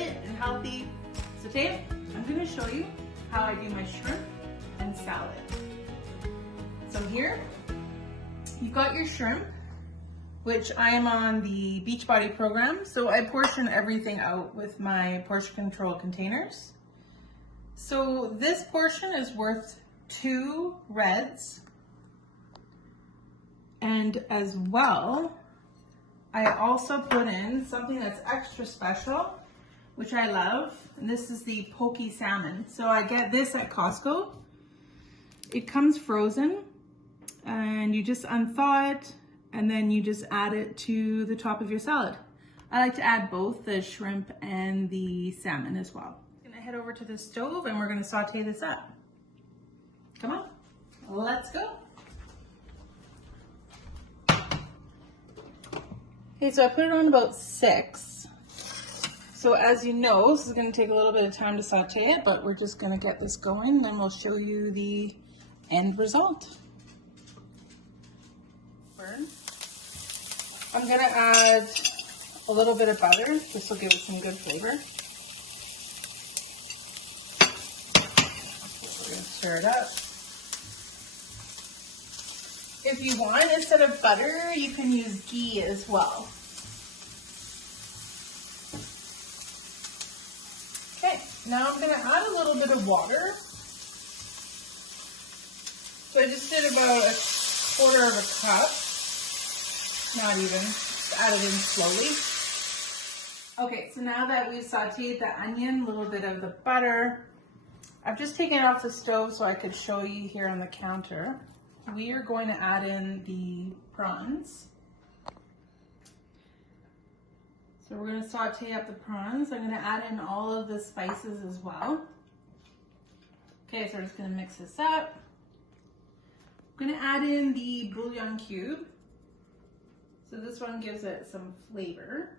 fit and healthy. So today, I'm gonna show you how I do my shrimp and salad. So here, you've got your shrimp, which I am on the Beachbody program. So I portion everything out with my portion control containers. So this portion is worth 2 reds. And as well, I also put in something that's extra special, which I love. And this is the poke salmon. So I get this at Costco. It comes frozen and you just unthaw it and then you just add it to the top of your salad. I like to add both the shrimp and the salmon as well. I'm gonna head over to the stove and we're gonna saute this up. Come on, let's go. Okay, so I put it on about 6. So as you know, this is gonna take a little bit of time to saute it, but we're just gonna get this going, then we'll show you the end result. I'm gonna add a little bit of butter. This will give it some good flavor. We're gonna stir it up. If you want, instead of butter, you can use ghee as well. Okay, now I'm gonna add a little bit of water. So I just did about 1/4 cup. Not even, just add it in slowly. Okay, so now that we've sauteed the onion, a little bit of the butter, I've just taken it off the stove so I could show you here on the counter. We are going to add in the prawns. So we're going to saute up the prawns. I'm going to add in all of the spices as well. Okay, so we're just going to mix this up. I'm going to add in the bouillon cube. So this one gives it some flavor.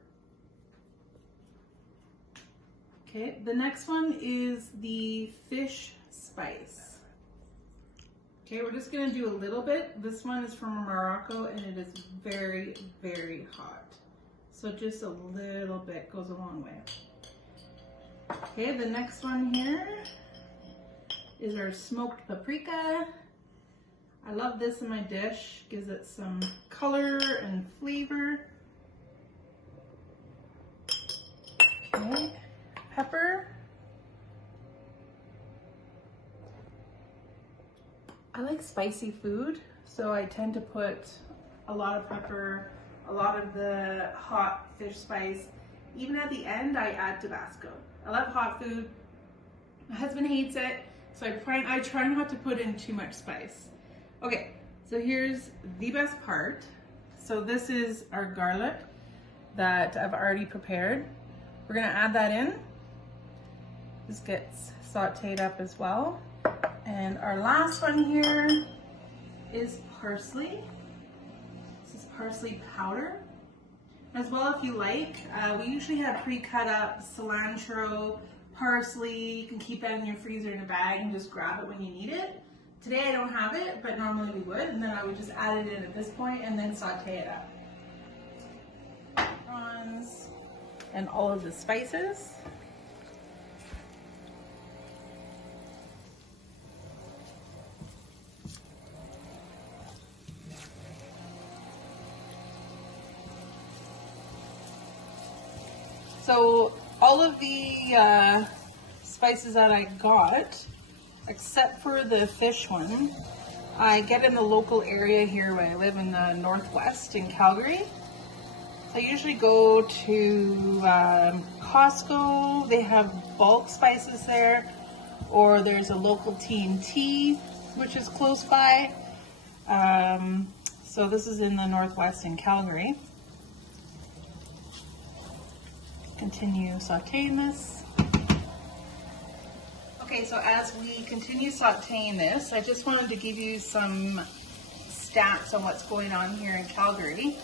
Okay, the next one is the fish spice. Okay, we're just gonna do a little bit. This one is from Morocco and it is very, very hot. So just a little bit goes a long way. Okay, the next one here is our smoked paprika. I love this in my dish. Gives it some color and flavor. Okay, pepper. I like spicy food, so I tend to put a lot of pepper, a lot of the hot fish spice. Even at the end, I add Tabasco. I love hot food. My husband hates it, so I try not to put in too much spice. Okay, so here's the best part. So this is our garlic that I've already prepared. We're gonna add that in. This gets sauteed up as well. And our last one here is parsley. This is parsley powder. As well, if you like, we usually have pre-cut up cilantro, parsley. You can keep that in your freezer in a bag and just grab it when you need it. Today I don't have it, but normally we would, and then I would just add it in at this point and then saute it up. Prawns and all of the spices. So all of the spices that I got, except for the fish one, I get in the local area here where I live in the Northwest in Calgary. So I usually go to Costco. They have bulk spices there, or there's a local T&T, which is close by. So this is in the Northwest in Calgary. Continue sauteing this. Okay, so as we continue sauteing this, I just wanted to give you some stats on what's going on here in Calgary.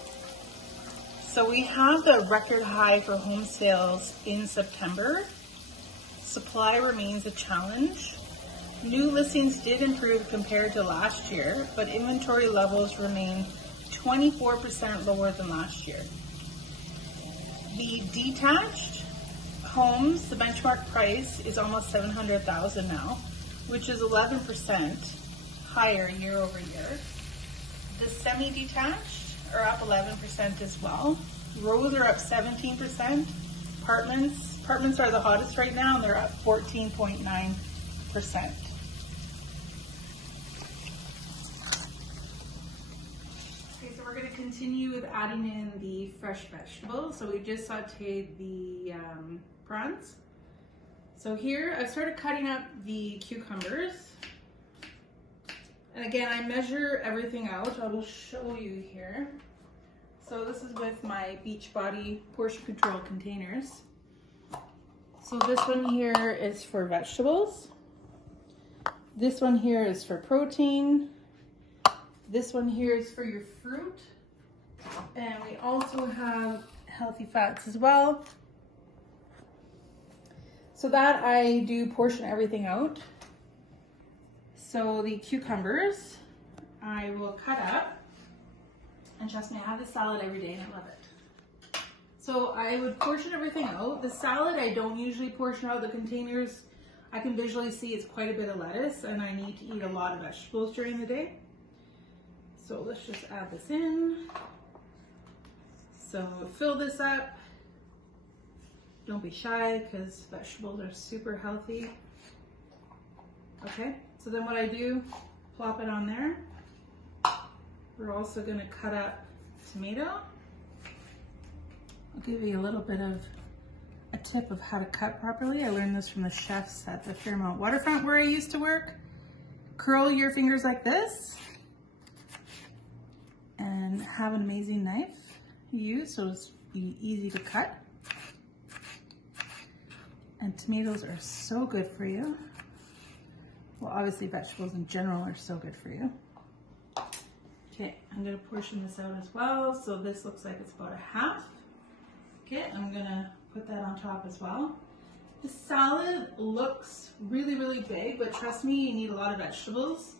So we have the record high for home sales in September. Supply remains a challenge. New listings did improve compared to last year, but inventory levels remain 24% lower than last year. The detached homes, the benchmark price is almost $700,000 now, which is 11% higher year over year. The semi-detached are up 11% as well. Rows are up 17%. Apartments are the hottest right now, and they're up 14.9%. Okay, so we're going to continue with adding in the fresh vegetables. So we just sauteed the prawns. So here I started cutting up the cucumbers. And again, I measure everything out. I will show you here. So this is with my Beachbody portion control containers. So this one here is for vegetables. This one here is for protein. This one here is for your fruit. And we also have healthy fats as well. So that I do portion everything out. So the cucumbers, I will cut up. And trust me, I have this salad every day and I love it. So I would portion everything out. The salad, I don't usually portion out the containers. I can visually see it's quite a bit of lettuce and I need to eat a lot of vegetables during the day. So let's just add this in. So fill this up. Don't be shy because vegetables are super healthy. Okay, so then what I do, plop it on there. We're also going to cut up tomato. I'll give you a little bit of a tip of how to cut properly. I learned this from the chefs at the Fairmont Waterfront where I used to work. Curl your fingers like this and have an amazing knife you use so it's easy to cut. And tomatoes are so good for you. Well, obviously vegetables in general are so good for you. Okay, I'm gonna portion this out as well. So this looks like it's about a half. Okay, I'm gonna put that on top as well. The salad looks really, really big, but trust me, you need a lot of vegetables.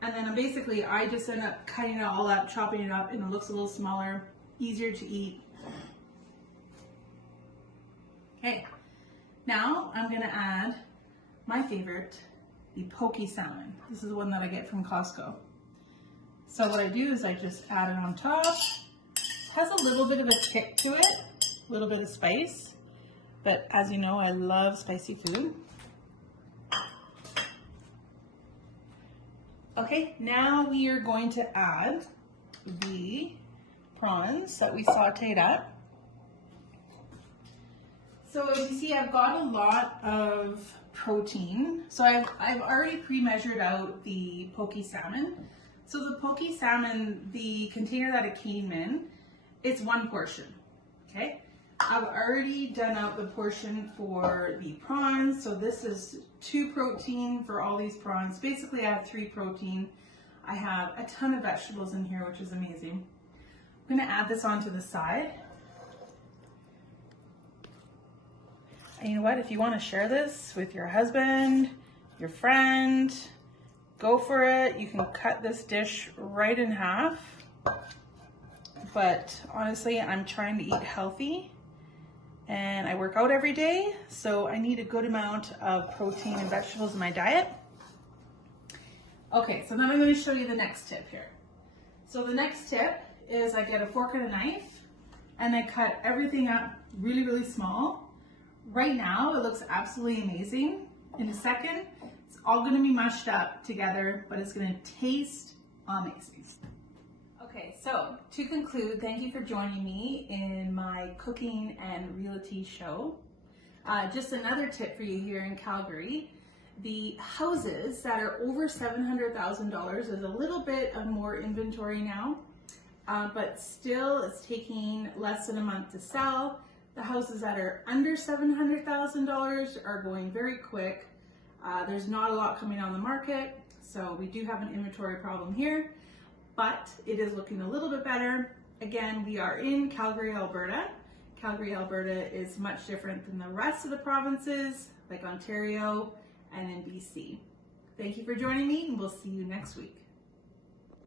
And then basically, I just end up cutting it all up, chopping it up, and it looks a little smaller, easier to eat. Okay, now I'm gonna add my favorite, the poke salmon. This is the one that I get from Costco. So what I do is I just add it on top. It has a little bit of a kick to it, a little bit of spice, but as you know, I love spicy food. Okay, now we are going to add the prawns that we sauteed up. So as you see, I've got a lot of protein. So I've already pre-measured out the poke salmon. So the poke salmon, the container that it came in, it's one portion, okay? I've already done out the portion for the prawns. So this is 2 protein for all these prawns. Basically, I have 3 protein. I have a ton of vegetables in here, which is amazing. I'm gonna add this onto the side. And you know what? If you wanna share this with your husband, your friend, go for it. You can cut this dish right in half. But honestly, I'm trying to eat healthy and I work out every day, so I need a good amount of protein and vegetables in my diet. Okay, so then I'm going to show you the next tip here. So the next tip is I get a fork and a knife and I cut everything up really, really small. Right now, it looks absolutely amazing. In a second, it's all going to be mushed up together, but it's going to taste amazing. Okay, so to conclude, thank you for joining me in my cooking and realty show. Just another tip for you here in Calgary. The houses that are over $700,000, there's a little bit of more inventory now, but still it's taking less than a month to sell. The houses that are under $700,000 are going very quick. There's not a lot coming on the market, so we do have an inventory problem here, but it is looking a little bit better. Again, we are in Calgary, Alberta. Calgary, Alberta is much different than the rest of the provinces, like Ontario and in BC. Thank you for joining me, and we'll see you next week.